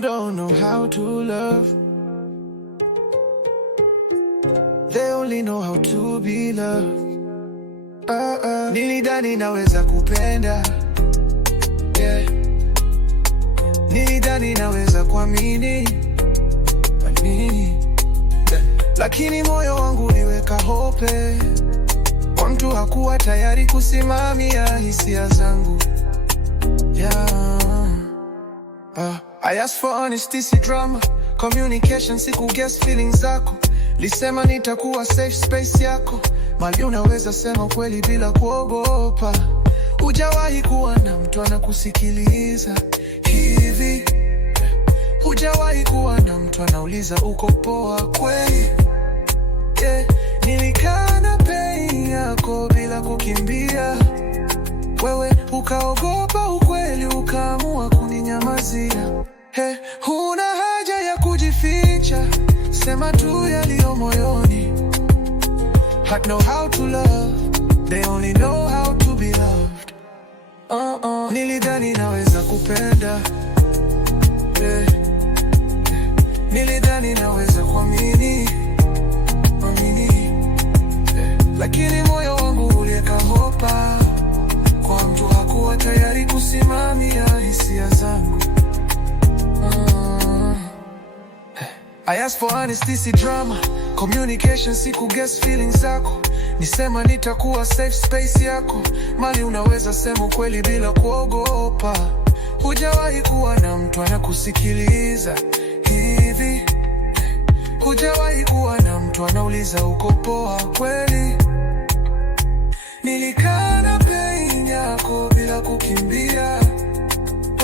Don't know how to love. They only know how to be loved. Nilidhani naweza kupenda, yeah. Nilidhani naweza kuamini, lakini moyo wangu uliweka hope kwa mtu hakuwa tayari kusimamia hisia zangu, yeah. I asked for honesty, si drama. Communication, siku guess feelings zako. Lisema nitakuwa safe space yako, mali unaweza sema kweli bila kuogopa. Hujawahi kuwa na mtu anakusikiliza hivi. Hujawahi kuwa na mtu anauliza uko poa kweli, yeah. Nilikaa na pain yako bila kukimbia. Wewe ukaogopa ukweli, ukaamua kuninyamazia. Hey, huna haja ya kujificha, sema tu yaliyo moyoni. Heart know how to love, they only know how to be loved. Nilidhani naweza kupenda, yeah. Nilidhani naweza kuamini, yeah. Lakini moyo wangu uliweka hopa kwa mtu hakuwa tayari kusimamia hisia zangu. I asked for honesty, si drama. Communication, siku guess feelings zako. Nisema nitakuwa safe space yako, mali unaweza sema kweli bila kuogopa. Hujawahi kuwa na mtu anakusikiliza hivi. Hujawahi kuwa na mtu anauliza uko poa kweli. Nilikaa na pain yako bila kukimbia.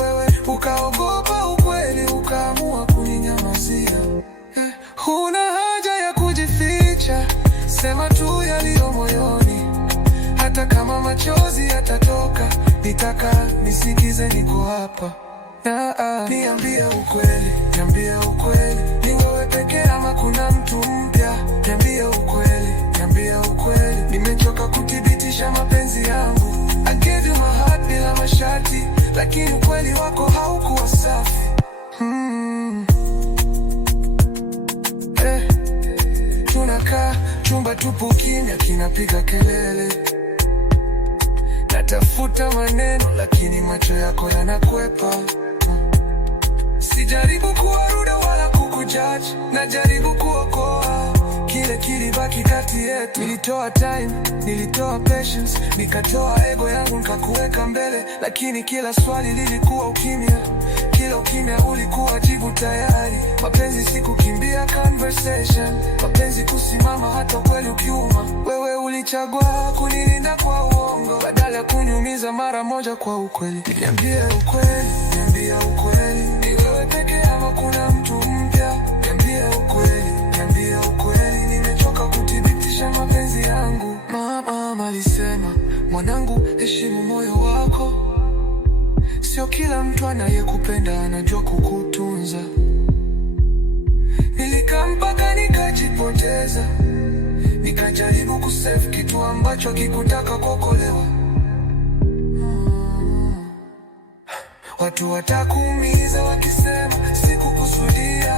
Wewe ukaogopa ukweli, ukaamua kuninyamazia. Huna haja ya kujificha, sema tu yaliyo moyoni. Hata kama machozi yatatoka, nitaka nisikize, niko hapa. Niambie ukweli, niambie ukweli. Ni wewe pekee ama kuna mtu mpya? Niambie ukweli, niambie ukweli. Nimechoka kuthibitisha mapenzi yangu. I gave you my heart bila masharti, lakini ukweli wako haukuwa safi. Tunakaa chumba tupu, kimya kinapiga kelele. Natafuta maneno lakini macho yako yanakwepa. Sijaribu kuwaruda wala kukujudge, najaribu kuokoa kile kilibaki kati yetu. Nilitoa time, nilitoa patience, nikatoa ego yangu nikakuweka mbele. Lakini kila swali lilikuwa ukimya, kila ukimya ulikuwa jibu tayari. Mapenzi si kukimbia conversation, mapenzi kusimama hata kweli ukiuma. Wewe ulichagua kunilinda kwa uongo, badala ya kuniumiza mara moja kwa ukweli. Niambie ukweli, niambie ukweli. Ni wewe pekee ama kuna mtu mpya? Niambie ukweli, niambie ukweli. Nimechoka kuthibitisha mapenzi yangu. Mama alisema, mwanangu, heshimu moyo wako. Sio kila mtu anayekupenda anajua kukutunza. Nilikaa mpaka nikajipoteza, nikajaribu kusave kitu ambacho kikutaka kuokolewa. Watu watakuumiza wakisema sikukusudia.